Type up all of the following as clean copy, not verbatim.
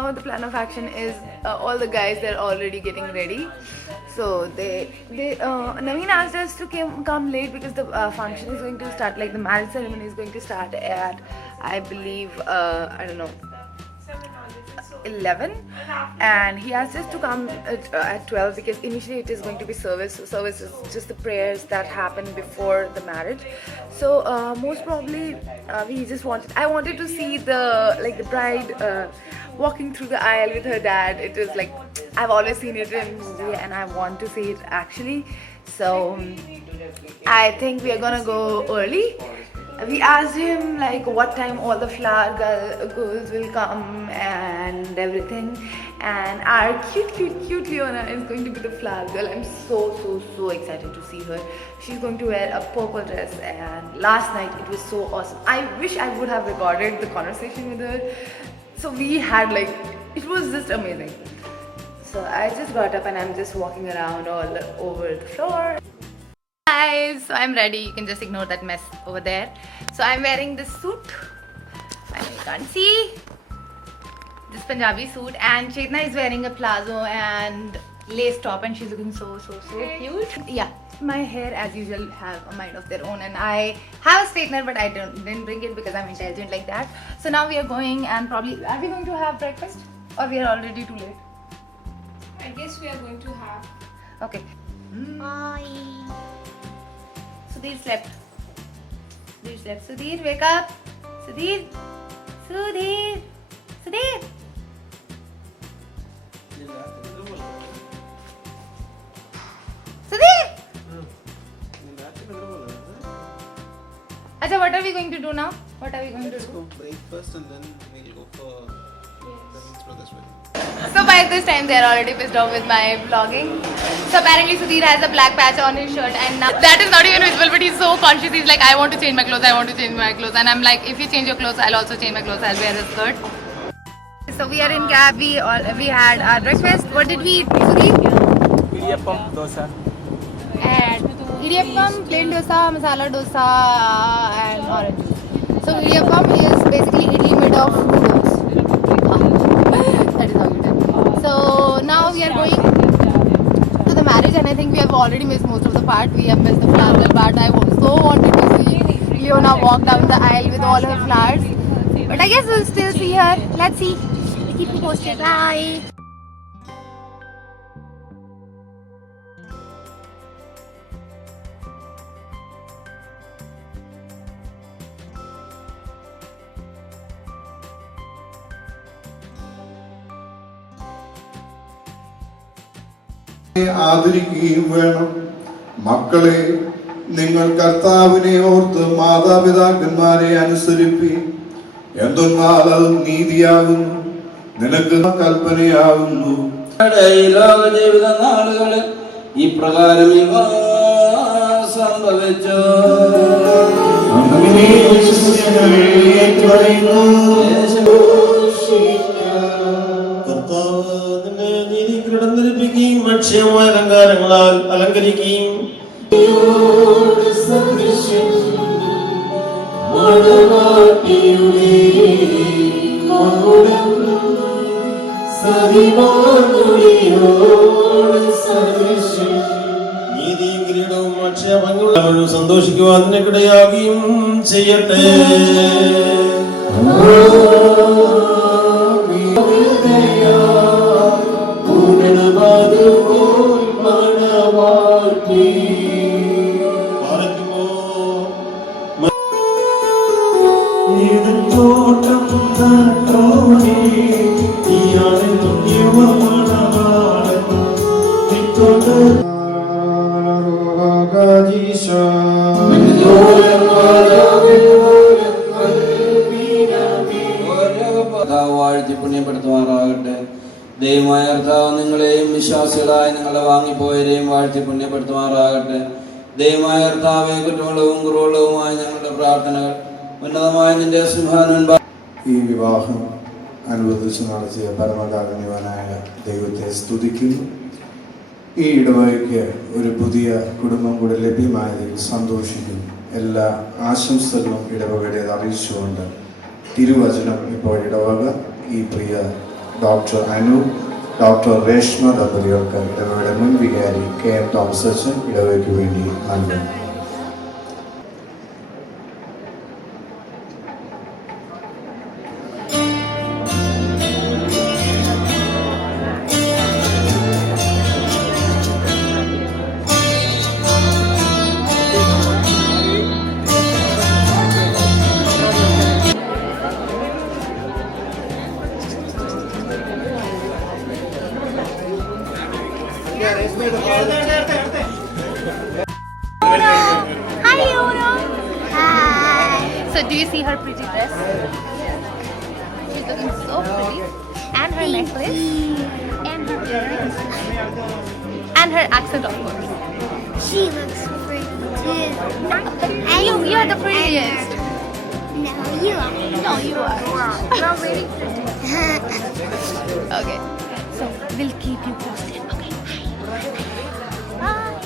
now the plan of action is all the guys, they're already getting ready. So Naveen asked us to come late because the function is going to start, like the marriage ceremony is going to start at, I believe, I don't know, 11, and he asked us to come at 12 because initially it is going to be service. So service is just the prayers that happen before the marriage. So most probably I wanted to see the bride walking through the aisle with her dad. It was like, I've always seen it in movie and I want to see it actually. So I think we are gonna go early. We asked him like what time all the flower girls will come and everything, and our cute Leona is going to be the flower girl. I'm so excited to see her. She's going to wear a purple dress, and last night it was so awesome. I wish I would have recorded the conversation with her. So we had it was just amazing. So I just got up and I'm just walking around all over the floor. Guys, so I'm ready. You can just ignore that mess over there. So I'm wearing this suit. I know you can't see. This Punjabi suit, and Chetna is wearing a palazzo and lace top, and she's looking so cute. Yeah, my hair as usual have a mind of their own, and I have a straightener, but I didn't bring it because I'm intelligent like that. So now we are going, and probably are we going to have breakfast or we are already too late? I guess we are going to have. Okay. Bye. Sudhir slept. Sudhir, wake up. Sudhir. Sudhir. Acha, what are we going to do now? Let's go breakfast and then we'll go for Naveen's brother's wedding. So by this time they are already pissed off with my vlogging. So apparently Sudhir has a black patch on his shirt, and now that is not even visible, but he's so conscious. He's like, I want to change my clothes, and I'm like, if you change your clothes, I'll also change my clothes, I'll wear a skirt. So we are in cab, we had our breakfast. What did we eat, Sudhir? Idiyappam dosa. And idiyappam, plain dosa, masala dosa, and orange juice. So idiyappam is basically idli made of noodles. That is how you do. So now we are going to the marriage, and I think we have already missed most of the part. We have missed the flower part. I so wanted to see Leona walk down the aisle with all her flowers. But I guess we'll still see her. Let's see. Keep you posted. Bye. ആദരിക്കുകയും വേണം. മക്കളെ, നിങ്ങൾ കർത്താവിനെ ഓർത്ത് മാതാപിതാക്കന്മാരെ അനുസരിപ്പീൻ. എന്തെന്നാൽ അത് നീതിയാകുന്നു, നിനക്ക് കൽപ്പനയാകുന്നു. ജീവിത നാളുകളിൽ ഇപ്രകാരം ഇവ സംഭവിച്ചു. അക്ഷയമായ അലങ്കാരങ്ങളാൽ അലങ്കരിക്കുകയും നീതിയും കിരീടവും അക്ഷയഭംഗിയും സന്തോഷിക്കുവാൻ നിനക്കിടയാകുകയും ചെയ്യട്ടെ. വാഴ്ത്തി പുണ്യപ്പെടുത്തുമാറാകട്ടെ. ദൈവമായ കർത്താവ് നിങ്ങളെയും വിശ്വാസികളായ നിങ്ങളെ വാങ്ങിപ്പോയരെയും വാഴ്ത്തി പുണ്യപ്പെടുത്തുമാറാകട്ടെ. ദൈവമായ കർത്താവെ, കുറ്റമുള്ളവും കുറവുള്ളവുമായ ഞങ്ങളുടെ പ്രാർത്ഥനകൾ ഉന്നതമായ നിന്റെ സിംഹാസനം. ഈ വിവാഹം അനുവദിച്ച് നടത്തിയ പരമകാരുണ്യവാനായ ദൈവത്തെ സ്തുതിക്കുന്നു. ഈ ഇടവകയ്ക്ക് ഒരു പുതിയ കുടുംബം കൂടെ ലഭ്യമായതിൽ സന്തോഷിക്കുന്നു. എല്ലാ ആശംസകളും ഇടവകയുടേത് അറിയിച്ചുകൊണ്ട് തിരുവചനം ഇപ്പോൾ ഇടവക ഈ പ്രിയ ഡോക്ടർ അനു, ഡോക്ടർ രേഷ്മ ദമ്പതികൾക്ക് ഇടവകയുടെ മുൻ വികാരി KM തോമസ് അച്ഛൻ ഇടവകയ്ക്ക് വേണ്ടി നൽകുന്നു. Hi, Yono. Hi. So do you see her pretty dress? She's looking so pretty. And her necklace. And her earrings. And her accent, of course. She looks pretty too. You're the prettiest. No, you are. No, you are. You're very pretty. Okay. So we'll keep you posted. Okay. Bye.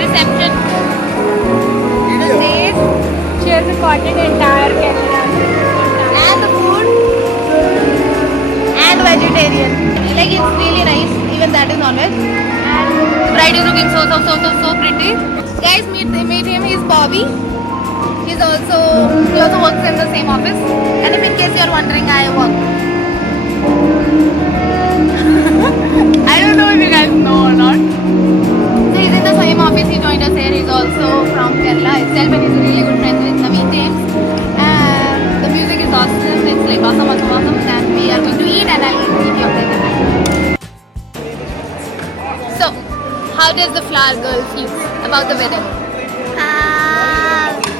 Reception. The stage. She has recorded the entire camera. And the food. And vegetarian. Like it's really nice. Even that is non-veg. And the bride is looking so pretty. Guys, meet him. He's Bobby. He also works in the same office. And if in case you are wondering, I work. I don't know if you guys know or not. So he's in the same office. He joined us here. He's also from Kerala itself, and he's really good friends with Naveen James. And the music is awesome. It's like awesome. And we are going to eat, and I'll keep you updated. So, how does the flower girl feel about the wedding?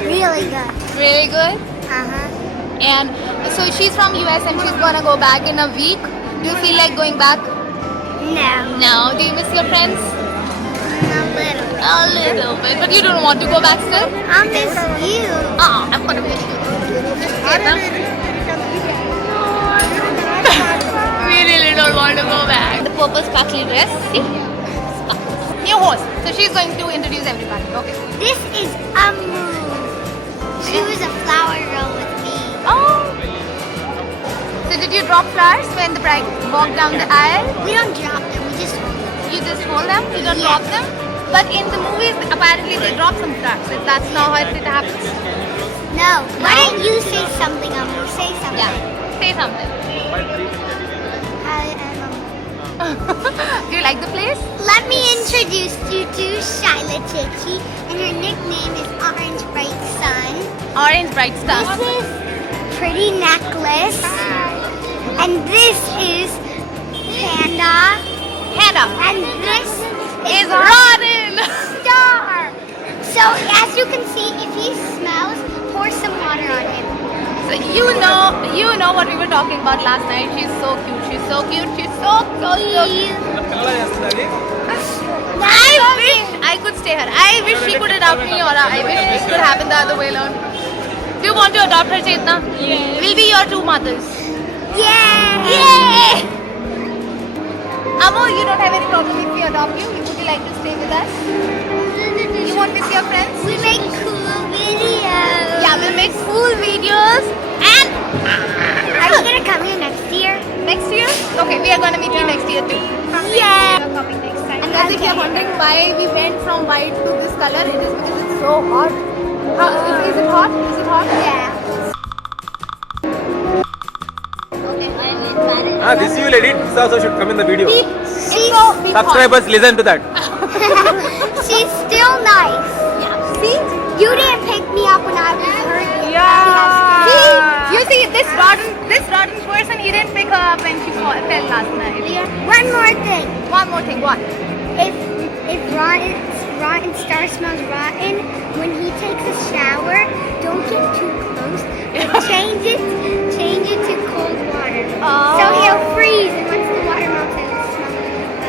Really good. Really good. Uh-huh. And so she's from US and she's gonna go back in a week. Do you feel like going back? No. No. Do you miss your friends? A little. A little bit. But you don't want to go back still? I miss you. Oh, I'm gonna miss you. We really don't want to go back. The purple sparkly dress. See? New host. So she's going to introduce everybody. Okay. This is Amu. She was a flower girl with me. Oh. So did you drop flowers when the bride walked down the aisle? We don't drop them, we just hold them. You just hold them? You don't Yeah. drop them? But in the movies, apparently they drop some flowers. If that's not how it happens. No. Why don't you say something, Amu? Say something. Yeah. Say something. Hi, I'm Amu. Do you like the place? Let me introduce you to Shyla Chichi, and her nickname is Orange Bright Sun. Orange bright stuff. This is Pretty Necklace, and this is Panda, Hannah. and this Is Rodin. Star. So as you can see, if he smells, pour some water on him. So you know what we were talking about last night. She's so cute. She's so cute. She's so cute. I wish I could stay her. I wish she could adopt me, or I wish it could happen the other way around. Do you want to adopt her, Chetna? Yes. We'll be your two mothers. Yeah. Yay! Amo, you don't have any problem if we adopt you? Would you like to stay with us? You won't miss your friends? We make cool videos. Yeah, we'll make cool videos. And Are you gonna come here next year? next year? Okay, we are gonna meet you next year too. Yeah. Coming next time. And guys, if you're wondering why we went from white to this color, it is because it's so hot. Is it hot? Is it hot? Yeah. Okay, this you will edit. This also should come in the video. She's Subscribers, listen to that. she's still nice. Yeah. See? You didn't pick me up when I was hurt. Yeah. You see, this rotten person, he didn't pick her up when she fell last night. One more thing. One more thing. What? If rotten star smells rotten, when he takes a shower, don't get too close. Change it to cold water. Oh. So he'll freeze, and once the water melts, it'll smell really good.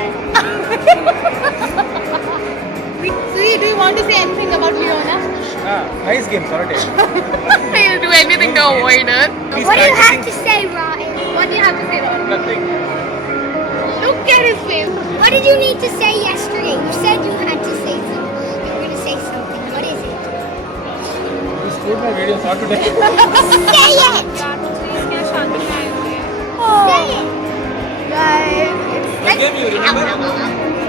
So, do you want to say anything about Leona? Nice game, sorry. He'll do anything to avoid her. What do you have to say, Rotten? What do you have to say, Ron? Nothing. Look at his face. What did you need to say yesterday? You said you had to say something. You were going to say something. What is it? You screwed my videos, not today. Say it! Yeah, please get Shanti. Oh, game, you remember?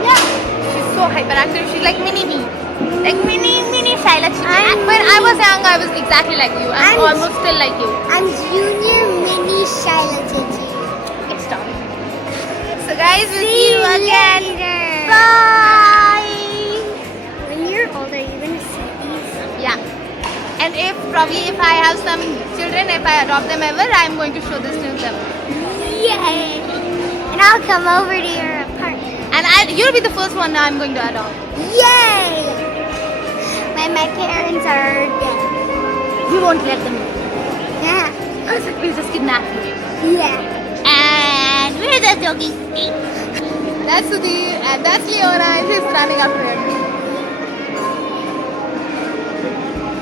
Yeah. She's so hyperactive. She's like mini me. Like mini Shaila Chichi. When I was young, I was exactly like you. I'm almost still like you. I'm junior mini Shaila Titi. Okay, stop. So guys, we'll see you again. Later. Bye. When you're older, you're gonna see these. Yeah. And if I have some children, if I adopt them ever, I'm going to show this to them. Yay! And I'll come over to your apartment. And you'll be the first one I'm going to adopt. Yay! When my parents are dead. We won't let them. Yeah. We'll just kidnap you. Yeah. And where's the doggy? That's Sudhir and that's Leona and she's running after him.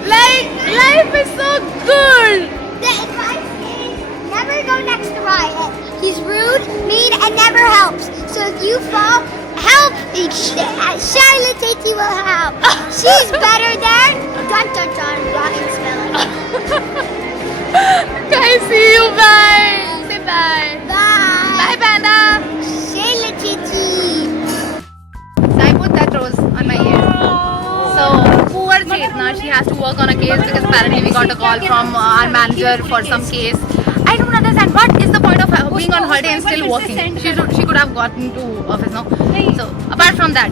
Like, life is so good. The advice is never go next to Ryan. He's rude, mean, and never helps. So if you fall, help. Shaila Titi will help. She's better than Ryan spelling. Guys, see you. Bye. Say bye. Bye. Bye, Panda. Shaila Titi. So I put that rose on my ear. So poor Chetna, she has to work on a case because apparently we got a call from our manager for some case. I don't understand what is the point of her being on holiday and still working. She could have gotten to office now. So apart from that,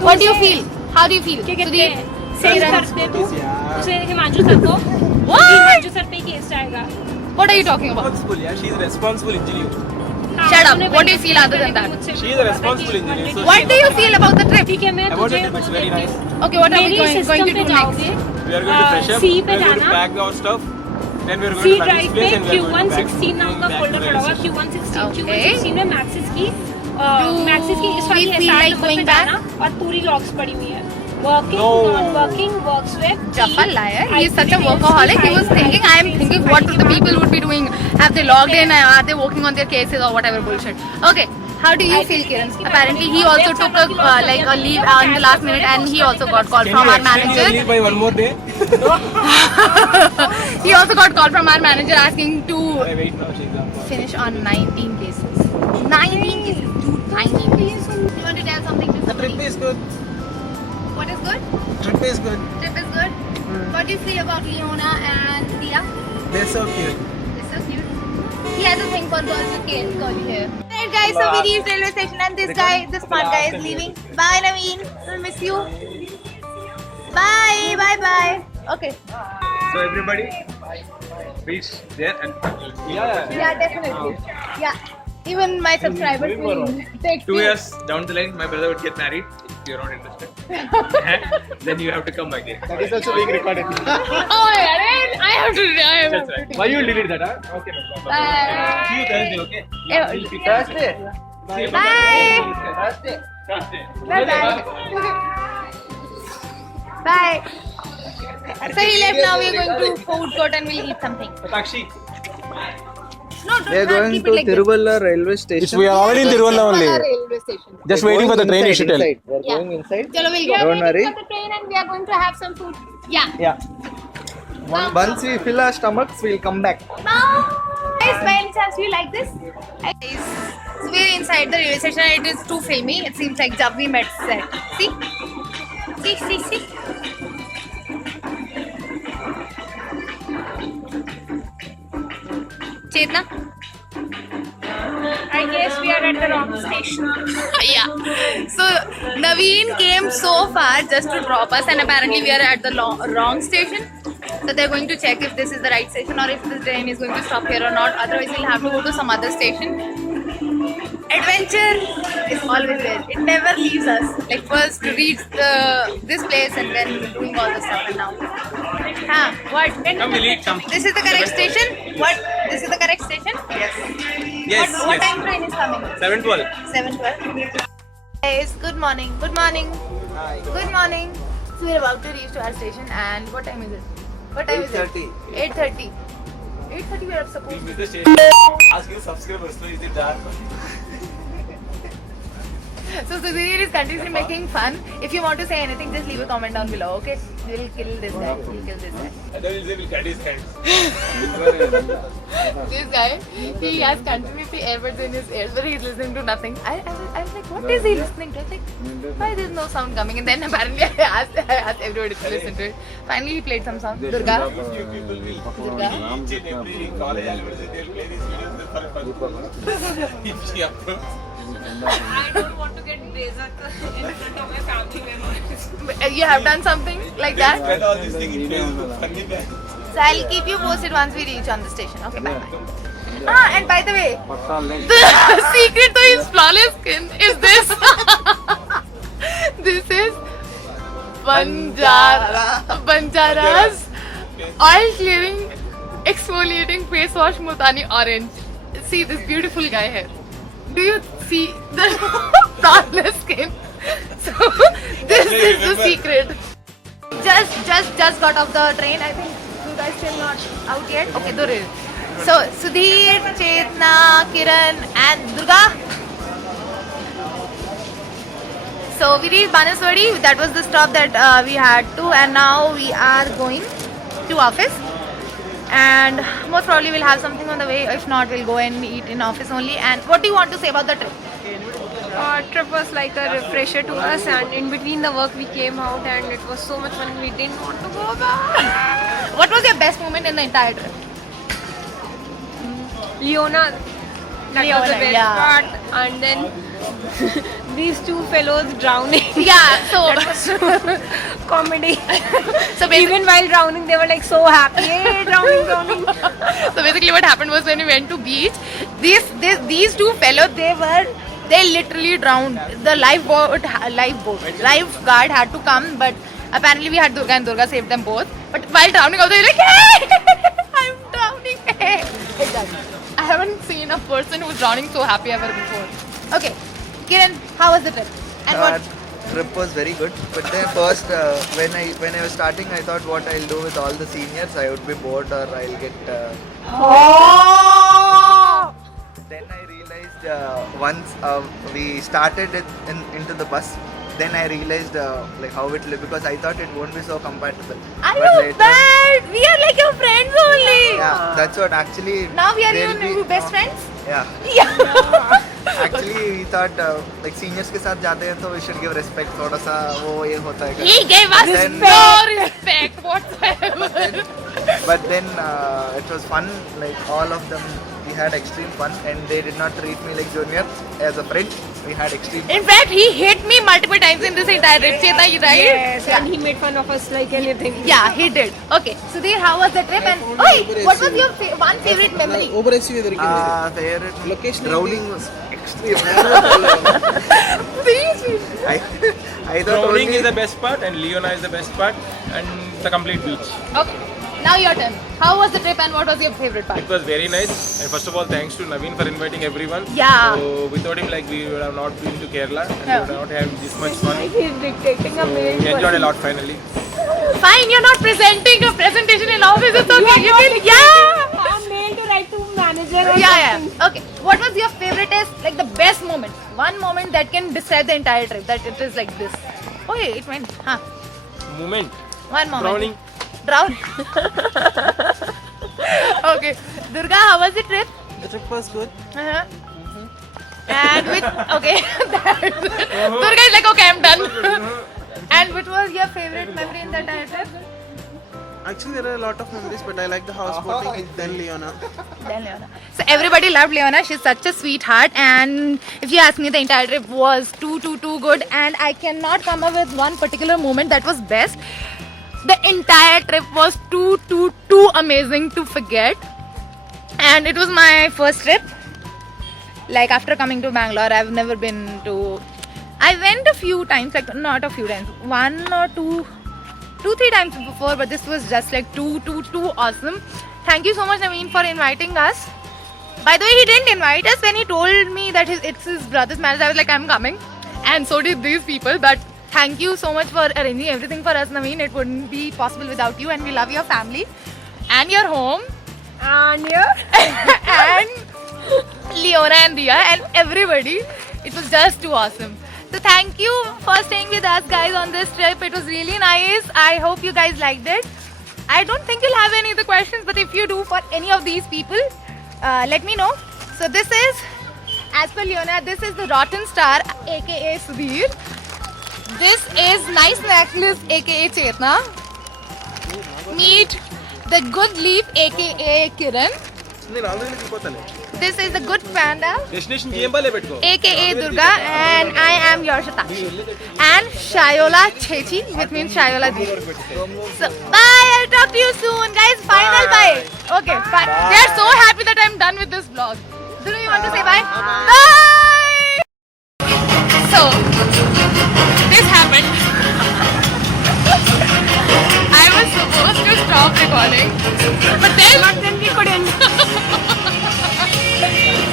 what do you feel? How do you feel? Sudhir? Himanshu sir को What? Himanshu sir पे case जाएगा. What are you talking about? Responsible, yeah. She's a responsible engineer. Shut up. What do you feel other than that? She is a responsible engineer. So What do you feel about the trip? ठीक है मैं about the तुझे trip, it's very nice. Okay, what are we मेरी going to system do पे next? जाओगे. We are going to fresh up. C We पे are going to जाना. pack our stuff. Then we are going सी to drive पे this place and we are going to back- Q116 नाम का back folder to पड़ा हुआ. Rajasthan. Q116 में Maxis की इस we वाली feel SR like number going पे back? जाना और पूरी लॉग्स पड़ी हुई है. Working, No. not working, works with. Jaffa liar. He is such a workaholic. He was thinking, I am thinking what the people would be doing. Have they logged in? Are they working on their cases or whatever bullshit? Okay. How do you feel, Kiran? Apparently, he also took a leave in the last minute, and he also got called from our Can you manager. leave by one more day? He also got called from our manager asking to Hey, wait now, she's on. finish on 19 cases. 19 cases, dude. 19 cases. You want to tell something to The somebody? trip is good. What is good? Trip is good. Trip is good. What do you feel about Leona and Dia? They're so cute. It's so cute. He has a thing for girls with curly hair. Alright guys, so we reached railway station and this smart guy is leaving. Bye Naveen, we'll miss you. Bye, bye bye. Okay. So everybody reach there and Yeah, definitely. Yeah. Even my subscribers will take 2 years down the line, my brother would get married. If you're not interested, then you have to come again. That is also being recorded. Oh yeah, I have to. That's right. Why you delete that? Huh? Okay, no problem. Bye. See you Thursday, okay? Yeah. We'll see Thursday. Bye. Thursday. Bye bye. Bye. So he left. Now we're going to food court and we'll eat something. Takshi. No, don't keep it like this. Tiruvalla railway station. We are already in Tiruvalla only. Railway station. Just waiting for the train, you should tell. We are Yeah. going inside. Chalo, we'll go. Don't worry. For the train and we are going to have some food. Yeah. Yeah. Once we fill our stomachs, we'll come back. Guys, by any chance, do you like this? Guys, so we're inside the railway station and it is too filmy. It seems like Jab We Met set. See? See? Chetna? I guess we are at the wrong station. Yeah. So Naveen came so far just to drop us and apparently we are at the wrong station. So they're going to check if this is the right station or if this train is going to stop here or not. Otherwise we'll have to go to some other station. Adventure is always there. It never leaves us. Like first to reach this place and then doing all the stuff and now. What? Come, we'll eat some. This is the correct station? What? This is the correct station? Yes. What time train is coming? 7:12. 7:12. Guys, good morning. Good morning. Good morning. So we're about to reach to our station and what time is it? What time is it? 8:30. 8:30 we are supposed to. The station. Ask your subscribers, so is it dark? So Sudhir is continuously making fun. If you want to say anything, just leave a comment down below, okay? We'll kill this guy. We'll kill this guy. And then we'll cut his hands. This guy, he has continuously earbuds in his ears, but he's listening to nothing. I was like, what is he listening to? I was like, why there's no sound coming? And then apparently I asked everybody to listen to it. Finally, he played some song. Durga. Few people will each and every college and university they'll play these videos for fun. If she uploads. I don't want to get raised in front of my family members. You have done something like that? Spread all these things in Facebook. Funny guy. So I'll keep you posted once we reach on the station. Okay, bye bye. And by the way, the secret to his flawless skin is this. This is Banjara's oil clearing exfoliating face wash Multani Orange. See this beautiful guy here. Do you see the flawless skin? So this is the secret. Just got off the train. I think you guys still not out yet. Okay, there is. So Sudhir, Chetna, Kiran, and Durga. So we reached Banaswadi. That was the stop that we had to, and now we are going to office. And most probably we'll have something on the way. If not, we'll go and eat in office only. And what do you want to say about the trip? Trip was like a refresher to us, and in between the work we came out and it was so much fun. We didn't want to go back. What was your best moment in the entire trip? Leona, that was Leona, the best yeah. part, and then these two fellows drowning. Yeah, so Comedy. so basically, Even while drowning, they were like so happy. Hey, drowning. so basically what happened was when we went to beach, these two fellows, they literally drowned. The lifeguard had to come, but apparently we had Durga, and Durga saved them both. But while drowning also, they're like, hey, I'm drowning. I haven't seen a person who's drowning so happy ever before. Okay, Kiran, how was the trip? And what? Trip was very good, but then first when I was starting, I thought what I'll do with all the seniors, I would be bored or I'll get. Then I realized once we started it into the bus, then I realized like how it looked, because I thought it won't be so compatible. Are But you later- bad? We are like your friends only. Yeah, that's what actually. Now we are they'll your be- best friends. Yeah. Yeah. Actually, we thought like seniors के साथ जाते हैं तो we should give respect. थोड़ा सा वो ये होता है. He gave us Then- no respect whatsoever. But then it was fun. Like all of them, we had extreme fun, and they did not treat me like junior as a friend. We had extreme fun. In fact, he hit me multiple times in this entire trip. Cheta, right? Yes, Yeah. and he made fun of us like anything. Yeah, he did. Okay, Sudhir, how was the trip? And what was your one favorite memory? Favorite Location drowning was extreme. I thought Drowning only is the best part, and Leona is the best part, and the complete beach. Okay, now your turn. How was the trip and what was your favorite part? It was very nice, and first of all, thanks to Naveen for inviting everyone. Yeah. So without him, like we would have not been to Kerala, and Yeah. we would not have this much fun. He's dictating a mail. We enjoyed a lot finally. Fine, you're not presenting a presentation in office. It's okay. You can, yeah. A mail to write to manager or Yeah. something. Okay. What was your favorite? Like the best moment. One moment that can describe the entire trip. That it is like this. Okay, it went. Huh. Moment. One moment. Drowning. Drown. Okay. Durga, how was the trip? The trip was good. Uh-huh. And which okay, Durga is like okay, I'm done. And which was your favorite memory in the entire trip? Actually, there are a lot of memories, but I like the houseboating then Leona. Then Leona. So everybody loved Leona. She's such a sweetheart. And if you ask me, the entire trip was too good. And I cannot come up with one particular moment that was best. The entire trip was too amazing to forget. And it was my first trip. Like after coming to Bangalore, I've never been to. I went a few times, like not a few times, 1 or 2, 2-3 times before, but this was just like too awesome. Thank you so much, Naveen, for inviting us. By the way, he didn't invite us. When he told me that it's his brother's marriage, I was like, I'm coming. And so did these people. But thank you so much for arranging everything for us, Naveen. It wouldn't be possible without you. And we love your family and your home And here, and Leona and Dia and everybody. It was just too awesome. So thank you for staying with us guys on this trip. It was really nice. I hope you guys liked it. I don't think you'll have any other questions, but if you do for any of these people, let me know. So this is, as per Leona, this is the Rotten Star, aka Sudhir. This is Nice Necklace, aka Chetna. Meet the Good Leaf, aka Kiran. This is the Good Panda, aka Durga, and I am your Shatakshi. And Shayola Chechi, which means Shayola Di. So, bye, I'll talk to you soon, guys. Final bye. Okay, bye. We are so happy that I'm done with this vlog. Do you want to say bye? Bye! So, this happened. I was supposed to stop recording, but then we couldn't.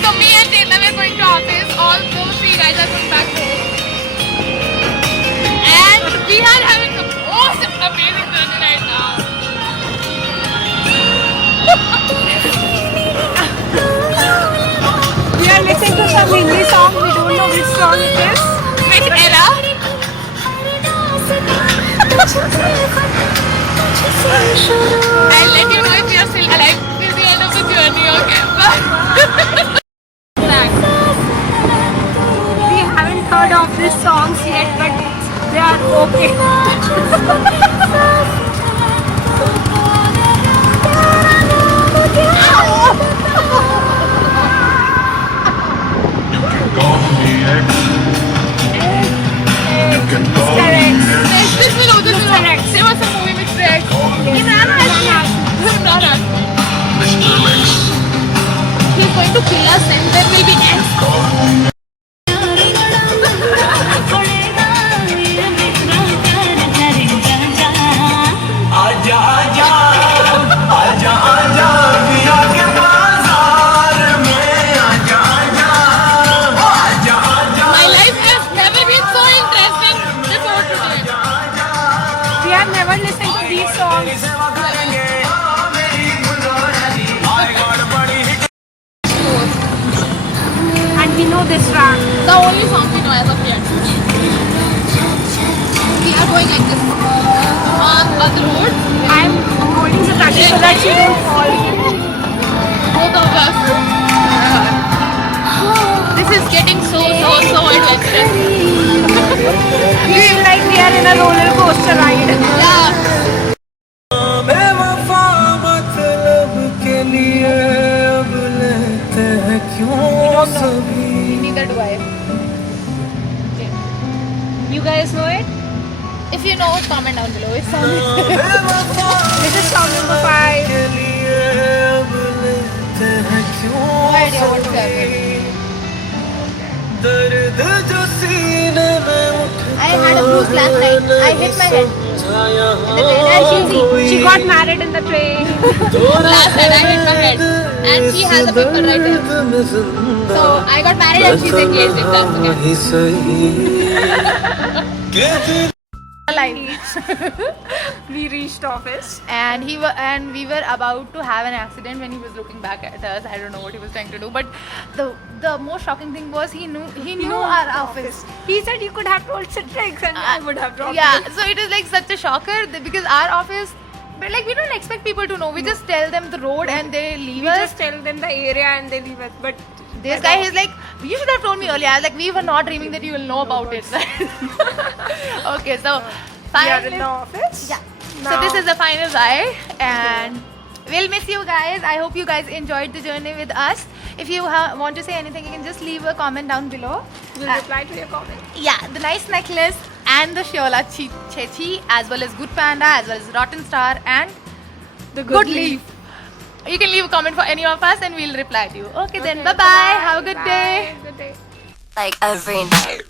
So me and Chetna were going to office. All those three guys are going back home, and we are having the most amazing journey right now. We are listening to some Hindi song. We don't know which song it is. Which era? I'll let you know if we are still alive till the end of the journey, okay? We haven't heard of these songs yet, but they are okay. This will There was a movie with Rex. Imran Hashmi. He's going to kill us and there will be X. My life has never been so interesting before today. We have never listened to these songs. And we know this track. The only song we know as of yet. We are going like this on the road. I'm holding Satashi so that she don't fall. Both of us. This is getting so adventurous. We feel like we are in a roller coaster ride. Yeah. Neither do I. Okay. You guys know it? If you know, comment down below. It's song. This is song number 5. No idea what's happening. I had a bruise last night. I hit my head. In the train. As you see, She got married in the train. last night I hit my head. And she has a pimple right here. So I got married and she's engaged if that's okay. We reached office. And we were about to have an accident when he was looking back at us. I don't know what he was trying to do, but the most shocking thing was he knew our office. He said you could have told Citrix and I would have dropped Yeah, it. so it is like such a shocker because our office, but like we don't expect people to know. We just tell them the road and they leave We us. just tell them the area and they leave us. But This guy is like, you should have told me earlier. I was like, we were not dreaming that you will know about it. Okay, so we are in the office. Yeah. So Now- this is the final bye, and we'll miss you guys. I hope you guys enjoyed the journey with us. If you want to say anything, you can just leave a comment down below. We'll reply to your comment. Yeah, the nice necklace and the Shayola Chechi, as well as Good Panda, as well as Rotten Star and The Good Leaf. You can leave a comment for any of us and we'll reply to you. Okay then, bye-bye. Have a good day. Good day. Like every night.